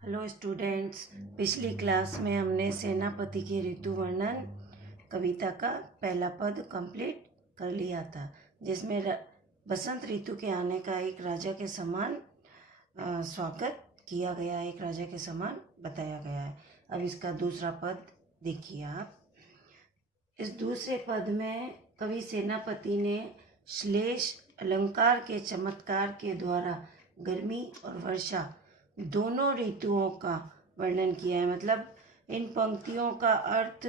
Hello students, पिछली class में हमने सेनापति के ऋतु वर्णन कविता का पहला पद कंप्लीट कर लिया था, जिसमें बसंत ऋतु के आने का एक राजा के समान स्वागत किया गया है, एक राजा के समान बताया गया है। अब इसका दूसरा पद देखिए आप। इस दूसरे पद में कवि सेनापति ने श्लेष अलंकार के चमत्कार के द्वारा गर्मी और वर्षा दोनों ऋतुओं का वर्णन किया है। मतलब इन पंक्तियों का अर्थ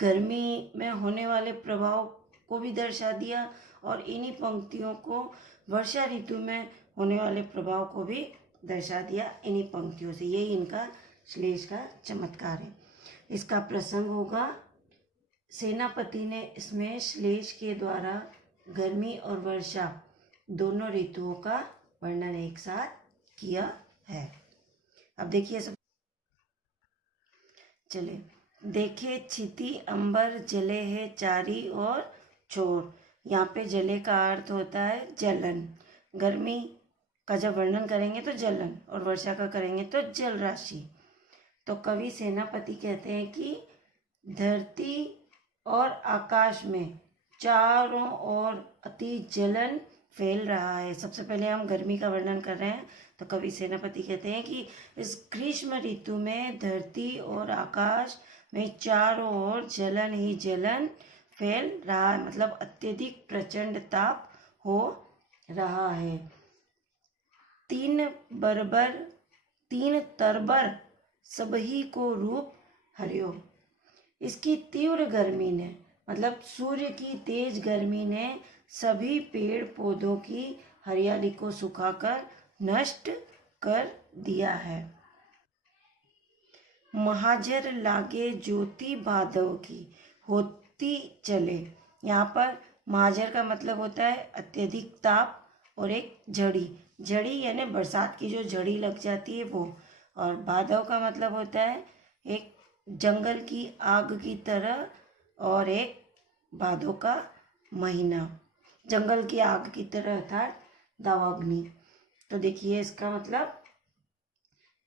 गर्मी में होने वाले प्रभाव को भी दर्शा दिया और इन्हीं पंक्तियों को वर्षा ऋतु में होने वाले प्रभाव को भी दर्शा दिया इन्हीं पंक्तियों से। यही इनका श्लेष का चमत्कार है। इसका प्रसंग होगा, सेनापति ने इसमें श्लेष के द्वारा गर्मी और वर्षा दोनों ऋतुओं का वर्णन एक साथ किया है। अब देखिए सब, चले देखे छिति अंबर जले है चारी और छोर। यहाँ पे जले का अर्थ होता है जलन। गर्मी का जब वर्णन करेंगे तो जलन और वर्षा का करेंगे तो जल राशि। तो कवि सेनापति कहते हैं कि धरती और आकाश में चारों ओर अति जलन फैल रहा है। सबसे पहले हम गर्मी का वर्णन कर रहे हैं, तो कवि सेनापति कहते हैं कि इस ग्रीष्म ऋतु में धरती और आकाश में चारों ओर जलन ही जलन फैल रहा है। मतलब अत्यधिक प्रचंड ताप हो रहा है। तीन तरबर सबही को रूप हरियो। इसकी तीव्र गर्मी ने, मतलब सूर्य की तेज गर्मी ने सभी पेड़ पौधों की हरियाली को सुखाकर नष्ट कर दिया है। महाजर लागे ज्योति भादव की होती चले। यहाँ पर महाजर का मतलब होता है अत्यधिक ताप, और एक झड़ी यानी बरसात की जो झड़ी लग जाती है वो, और भादव का मतलब होता है एक जंगल की आग की तरह, और एक भादो का महीना जंगल की आग की तरह अर्थात दावाग्नि। तो देखिए इसका मतलब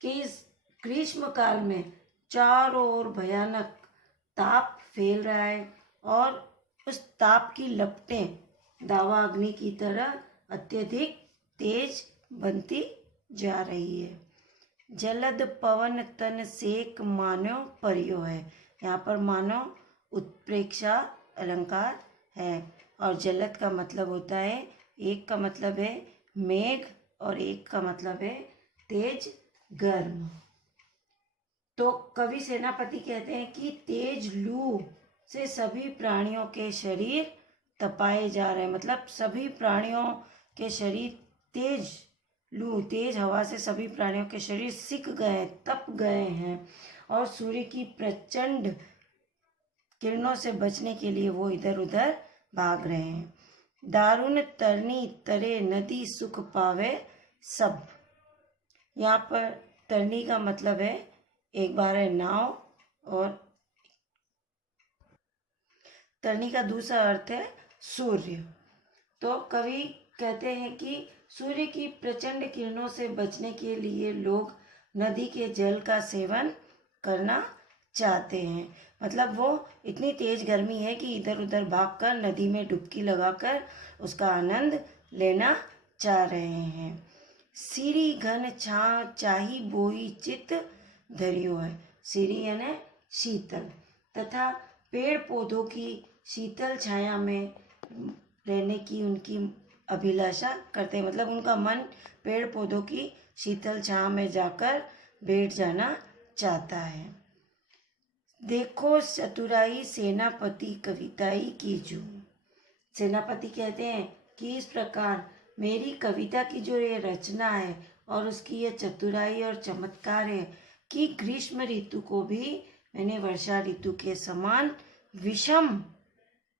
कि इस ग्रीष्म काल में चारों ओर भयानक ताप फैल रहा है और उस ताप की लपटें दावाग्नि की तरह अत्यधिक तेज बनती जा रही है। जलद पवन तन सेक मानो परियो है। यहाँ पर मानो उत्प्रेक्षा अलंकार है, और जलद का मतलब होता है, एक का मतलब है मेघ और एक का मतलब है तेज गर्म। तो कवि सेनापति कहते हैं कि तेज लू से सभी प्राणियों के शरीर तपाए जा रहे हैं। मतलब सभी प्राणियों के शरीर तेज हवा से सभी प्राणियों के शरीर सिक गए, तप गए हैं, और सूर्य की प्रचंड किरणों से बचने के लिए वो इधर उधर भाग रहे हैं। दारुण तरनी तरे नदी सुख पावे सब। यहाँ पर तरनी का मतलब है एक बार है नाव, और तरनी का दूसरा अर्थ है सूर्य। तो कवि कहते हैं कि सूर्य की प्रचंड किरणों से बचने के लिए लोग नदी के जल का सेवन करना चाहते हैं। मतलब वो इतनी तेज गर्मी है कि इधर उधर भागकर नदी में डुबकी लगाकर उसका आनंद लेना चाह रहे हैं। सिरी घन छा चाही बोई चित धरियो है। सिरी यानी शीतल, तथा पेड़ पौधों की शीतल छाया में रहने की उनकी अभिलाषा करते हैं। मतलब उनका मन पेड़ पौधों की शीतल छाया में जाकर बैठ जाना चाहता है। देखो चतुराई सेनापति कविताई कीजू। सेनापति कहते हैं कि इस प्रकार मेरी कविता की जो ये रचना है और उसकी ये चतुराई और चमत्कार है कि ग्रीष्म ऋतु को भी मैंने वर्षा ऋतु के समान विषम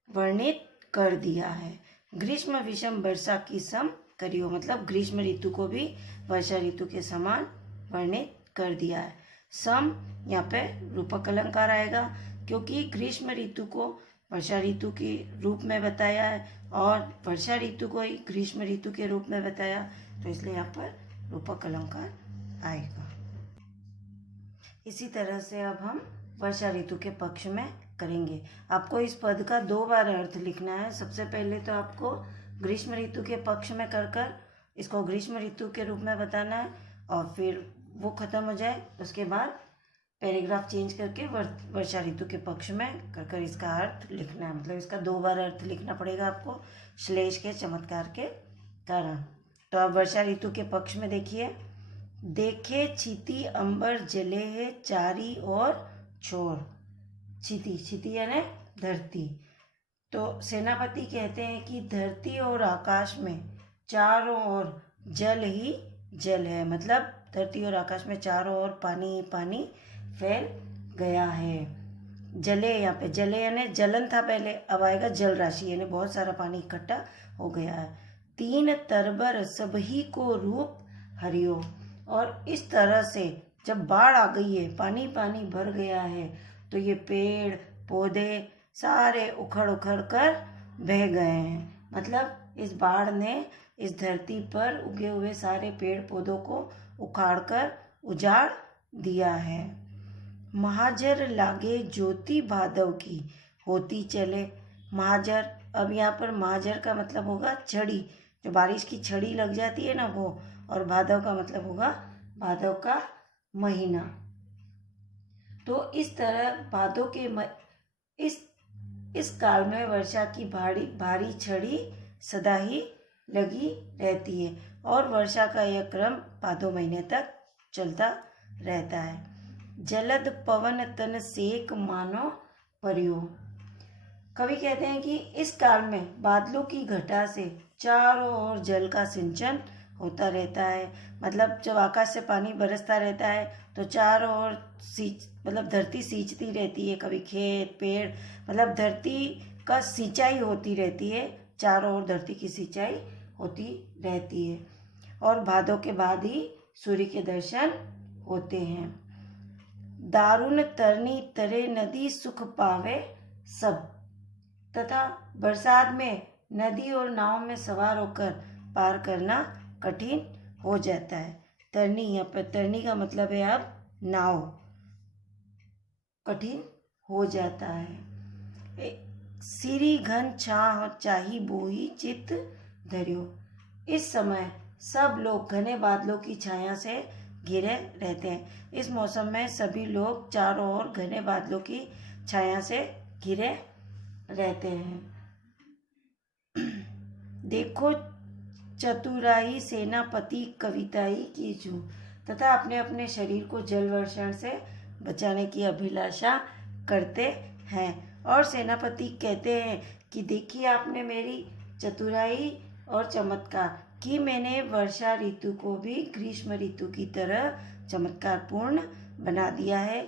वर्णित कर दिया है। ग्रीष्म विषम वर्षा की सम करियो। मतलब ग्रीष्म ऋतु को भी वर्षा ऋतु के समान वर्णित कर दिया है। सम यहाँ पे रूपक अलंकार आएगा, क्योंकि ग्रीष्म ऋतु को वर्षा ऋतु के रूप में बताया है और वर्षा ऋतु को ही ग्रीष्म ऋतु के रूप में बताया, तो इसलिए यहाँ पर रूपक अलंकार आएगा। इसी तरह से अब हम वर्षा ऋतु के पक्ष में करेंगे। आपको इस पद का 2 बार अर्थ लिखना है। सबसे पहले तो आपको ग्रीष्म ऋतु के पक्ष में कर इसको ग्रीष्म ऋतु के रूप में बताना है, और फिर वो खत्म हो जाए उसके बाद पैराग्राफ चेंज करके वर्षा ऋतु के पक्ष में कर इसका अर्थ लिखना है। मतलब इसका 2 बार अर्थ लिखना पड़ेगा आपको, श्लेष के चमत्कार के कारण। तो अब वर्षा ऋतु के पक्ष में देखिए, देखे क्षिति अंबर जले है चारी और छोर। क्षिति यानी धरती। तो सेनापति कहते हैं कि धरती और आकाश में चारों ओर जल ही जल है। मतलब धरती और आकाश में चारों ओर पानी ही पानी फैल गया है। जले, यहाँ पे जले यानी जलन था पहले, अब आएगा जल राशि यानी बहुत सारा पानी इकट्ठा हो गया है। तीन तरबर सबही को रूप हरियो। और इस तरह से जब बाढ़ आ गई है, पानी पानी भर गया है, तो ये पेड़ पौधे सारे उखड़ उखड़ कर बह गए हैं। मतलब इस बाढ़ ने इस धरती पर उगे हुए सारे पेड़ पौधों को उखाड़ कर उजाड़ दिया है। महाजर लागे ज्योति भादव की होती चले। महाजर, अब यहाँ पर महाजर का मतलब होगा छड़ी, जो बारिश की छड़ी लग जाती है ना वो, और भादव का मतलब होगा भादव का महीना। तो इस तरह भादव के इस काल में वर्षा की भारी छड़ी सदा ही लगी रहती है, और वर्षा का यह क्रम भादव महीने तक चलता रहता है। जलद पवन तन सेक मानो परियो। कवि कहते हैं कि इस काल में बादलों की घटा से चारों ओर जल का सिंचन होता रहता है। मतलब जब आकाश से पानी बरसता रहता है तो चारों ओर मतलब धरती सींचती रहती है, कभी खेत पेड़, मतलब धरती का सिंचाई होती रहती है, चारों ओर धरती की सिंचाई होती रहती है। और भादों के बाद ही सूर्य के दर्शन होते हैं। दारुण तरनी तरे नदी सुख पावे सब। तथा बरसात में नदी और नाव में सवार होकर पार करना कठिन हो जाता है। तरनी, यहाँ पर तरनी का मतलब है अब नाव, कठिन हो जाता है। सिरी घन छाह चाही बोही चित धरियो। इस समय सब लोग घने बादलों की छाया से घिरे रहते हैं। इस मौसम में सभी लोग चारों ओर घने बादलों की छाया से घिरे रहते हैं। देखो चतुराई सेनापति कविताई कीजू। तथा अपने अपने शरीर को जल वर्षण से बचाने की अभिलाषा करते हैं। और सेनापति कहते हैं कि देखिए आपने मेरी चतुराई और चमत्कार कि मैंने वर्षा ऋतु को भी ग्रीष्म ऋतु की तरह चमत्कारपूर्ण बना दिया है।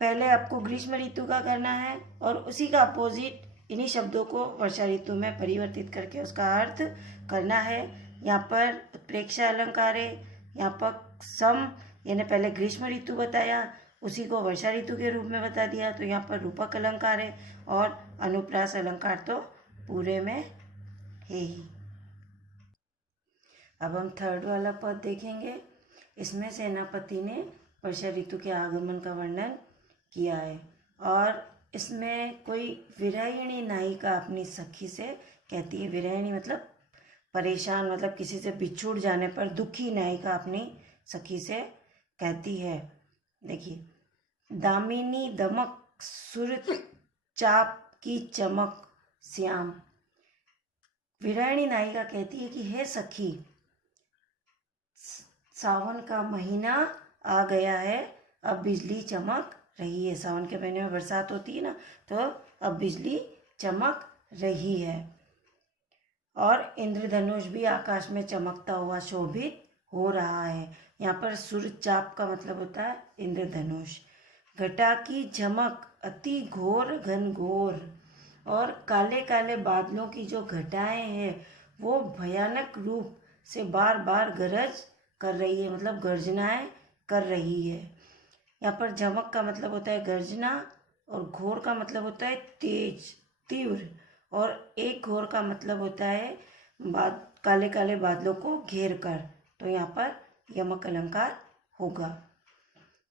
पहले आपको ग्रीष्म ऋतु का करना है और उसी का अपोजिट इन्हीं शब्दों को वर्षा ऋतु में परिवर्तित करके उसका अर्थ करना है। यहाँ पर उत्प्रेक्षा अलंकार है, यहाँ पर सम यानी पहले ग्रीष्म ऋतु बताया, उसी को वर्षा ऋतु के रूप में बता दिया, तो यहाँ पर रूपक अलंकार है, और अनुप्रास अलंकार तो पूरे में है ही। अब हम थर्ड वाला पद देखेंगे। इसमें सेनापति ने वर्षा ऋतु के आगमन का वर्णन किया है, और इसमें कोई विरहिणी नायिका अपनी सखी से कहती है। विरहिणी मतलब परेशान, मतलब किसी से बिछुड़ जाने पर दुखी नायिका अपनी सखी से कहती है। देखिए, दामिनी दमक सुर चाप की चमक श्याम। विरहिणी नायिका कहती है कि हे सखी, सावन का महीना आ गया है, अब बिजली चमक रही है। सावन के महीने में बरसात होती है ना, तो अब बिजली चमक रही है, और इंद्रधनुष भी आकाश में चमकता हुआ शोभित हो रहा है। यहाँ पर सूर्यचाप का मतलब होता है इंद्रधनुष। घटा की झमक अति घोर घनघोर, और काले काले बादलों की जो घटाएं हैं वो भयानक रूप से बार बार गरज कर रही है, मतलब गर्जनाएं कर रही है। यहाँ पर झमक का मतलब होता है गर्जना, और घोर का मतलब होता है तेज तीव्र, और एक घोर का मतलब होता है काले काले बादलों को घेर कर, तो यहाँ पर यमक अलंकार होगा।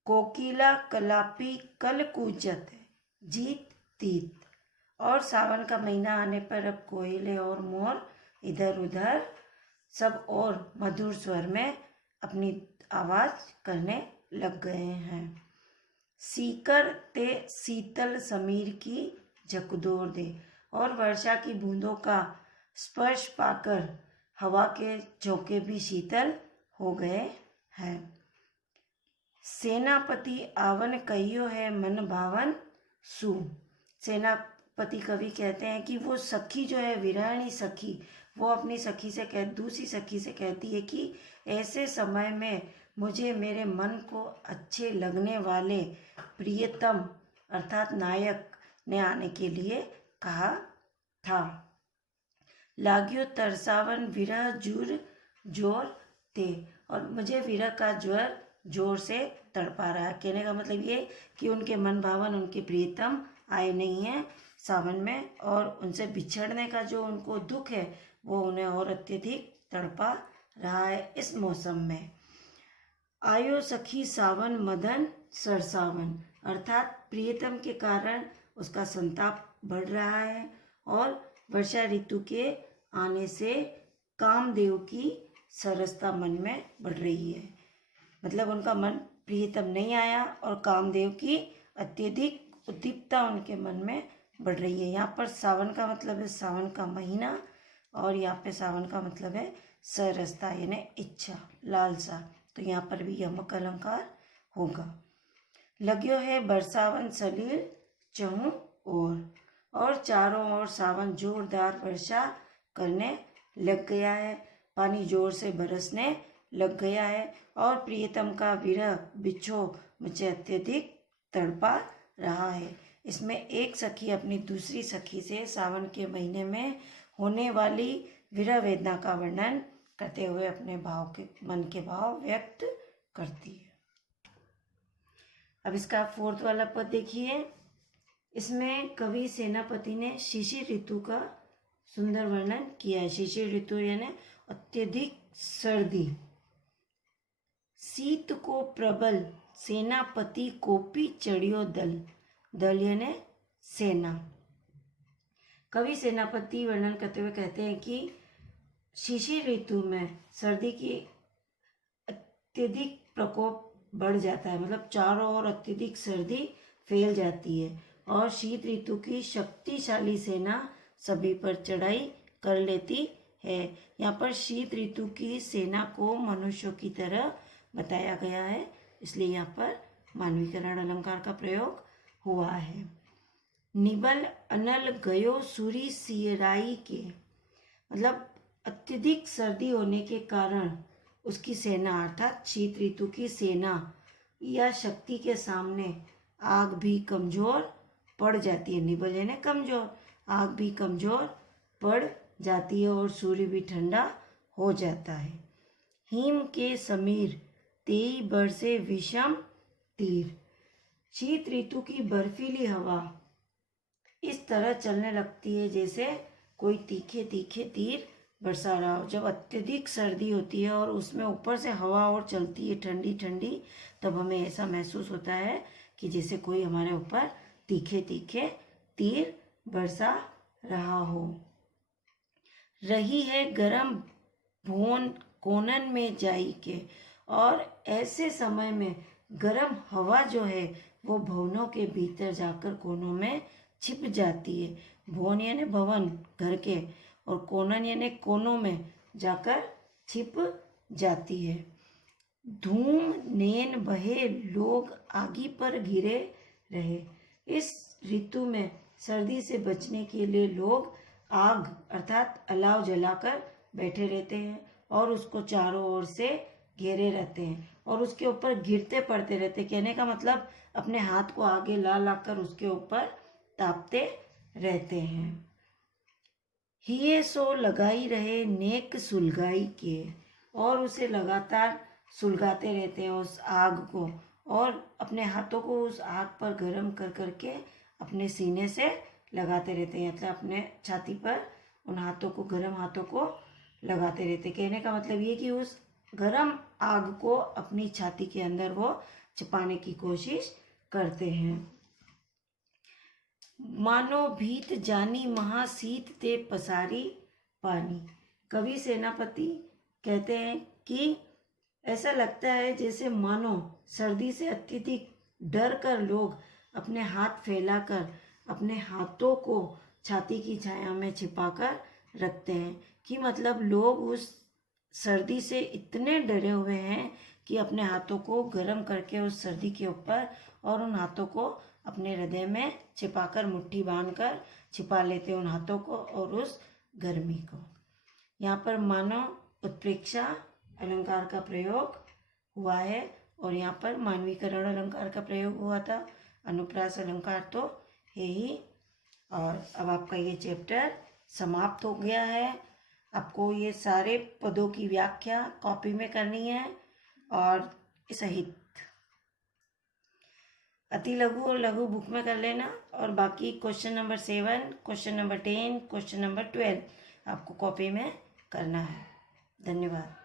कोकिला कलापी कल कूजत है जीत तीत। और सावन का महीना आने पर अब कोयले और मोर इधर उधर सब और मधुर स्वर में अपनी आवाज करने लग गए हैं। सीकर ते शीतल समीर की झकझोर दे। और वर्षा की बूंदों का स्पर्श पाकर हवा के झोंके भी शीतल हो गए हैं। सेनापति आवन कहियो है मन भावन सु। सेनापति कवि कहते हैं कि वो सखी जो है, विरहणी सखी, वो अपनी सखी से दूसरी सखी से कहती है कि ऐसे समय में मुझे मेरे मन को अच्छे लगने वाले प्रियतम अर्थात नायक ने आने के लिए कहा था। लाग्यो तरसावन विरह जुर जोर ते। और मुझे विरह का ज्वर जोर से तड़पा रहा है। कहने का मतलब ये कि उनके मन भावन, उनके प्रियतम आए नहीं हैं सावन में, और उनसे बिछड़ने का जो उनको दुख है वो उन्हें और अत्यधिक तड़पा रहा है इस मौसम में। आयो सखी सावन मदन सरसावन, अर्थात प्रियतम के कारण उसका संताप बढ़ रहा है और वर्षा ऋतु के आने से कामदेव की सरसता मन में बढ़ रही है। मतलब उनका मन प्रियतम नहीं आया और कामदेव की अत्यधिक उद्दीपता उनके मन में बढ़ रही है। यहाँ पर सावन का मतलब है सावन का महीना, और यहाँ पे सावन का मतलब है सरसता यानी इच्छा, लालसा। तो यहाँ पर भी यमक अलंकार होगा। लग्यो है बरसावन सलील चहु और चारों ओर सावन जोरदार वर्षा करने लग गया है। पानी जोर से बरसने लग गया है और प्रियतम का विरह बिछो मुझे अत्यधिक तड़पा रहा है। इसमें एक सखी अपनी दूसरी सखी से सावन के महीने में होने वाली विरह वेदना का वर्णन करते हुए अपने भाव के मन के भाव व्यक्त करती है। अब इसका फोर्थ वाला पद देखिए। इसमें कवि सेनापति ने शिशिर ऋतु का सुंदर वर्णन किया है। शिशिर ऋतु यानी अत्यधिक सर्दी। शीत को प्रबल सेनापति कोपी चढ़ियो दल, दल यानी सेना। कवि सेनापति वर्णन करते हुए कहते हैं कि शिशिर ऋतु में सर्दी की अत्यधिक प्रकोप बढ़ जाता है, मतलब चारों ओर अत्यधिक सर्दी फैल जाती है और शीत ऋतु की शक्तिशाली सेना सभी पर चढ़ाई कर लेती है। यहाँ पर शीत ऋतु की सेना को मनुष्यों की तरह बताया गया है, इसलिए यहाँ पर मानवीकरण अलंकार का प्रयोग हुआ है। निबल अनल गयो सूरी सियराई के, मतलब अत्यधिक सर्दी होने के कारण उसकी सेना अर्थात शीत ऋतु की सेना या शक्ति के सामने आग भी कमजोर पड़ जाती है। निबल यानी कमजोर, आग भी कमजोर पड़ जाती है और सूर्य भी ठंडा हो जाता है। हिम के समीर तेई बरसे विषम तीर, शीत ऋतु की बर्फीली हवा इस तरह चलने लगती है जैसे कोई तीखे तीखे तीर बरसा रहा हो। जब अत्यधिक सर्दी होती है और उसमें ऊपर से हवा और चलती है ठंडी ठंडी, तब हमें ऐसा महसूस होता है कि जैसे कोई हमारे ऊपर तीखे तीखे तीर बरसा रहा हो। रही है गरम भोन कोनन में जाई के, और ऐसे समय में गरम हवा जो है वो भवनों के भीतर जाकर कोनों में छिप जाती है। भवन यानी भवन घर के, और कोनन यानी कोनों में जाकर छिप जाती है। धूम नेन बहे लोग आगी पर घिरे रहे, इस ऋतु में सर्दी से बचने के लिए लोग आग अर्थात अलाव जलाकर बैठे रहते हैं और उसको चारों ओर से घेरे रहते हैं और उसके ऊपर गिरते पड़ते रहते। कहने का मतलब अपने हाथ को आगे ला लाकर उसके ऊपर तापते रहते हैं। हिये सो लगाई रहे नेक सुलगाई के, और उसे लगातार सुलगाते रहते हैं उस आग को, और अपने हाथों को उस आग पर गर्म कर करके अपने सीने से लगाते रहते हैं, मतलब अपने छाती पर उन हाथों को, गर्म हाथों को लगाते रहते। कहने का मतलब ये कि उस गर्म आग को अपनी छाती के अंदर वो छिपाने की कोशिश करते हैं। मानो भीत जानी महासीत ते पसारी पानी। कवि सेनापति कहते हैं कि ऐसा लगता है जैसे मानो सर्दी से अत्यधिक डर कर लोग अपने हाथ फैलाकर अपने हाथों को छाती की छाया में छिपाकर रखते हैं, कि मतलब लोग उस सर्दी से इतने डरे हुए हैं कि अपने हाथों को गर्म करके उस सर्दी के ऊपर और उन हाथों को अपने हृदय में छिपाकर मुट्ठी बांधकर छिपा लेते हैं उन हाथों को और उस गर्मी को। यहाँ पर मानो उत्प्रेक्षा अलंकार का प्रयोग हुआ है और यहाँ पर मानवीकरण अलंकार का प्रयोग हुआ था। अनुप्रास अलंकार तो है ही। और अब आपका ये चैप्टर समाप्त हो गया है। आपको ये सारे पदों की व्याख्या कॉपी में करनी है और सहित अति लघु और लघु बुक में कर लेना, और बाकी question number 7, question number 10, question number 12 आपको कॉपी में करना है। धन्यवाद।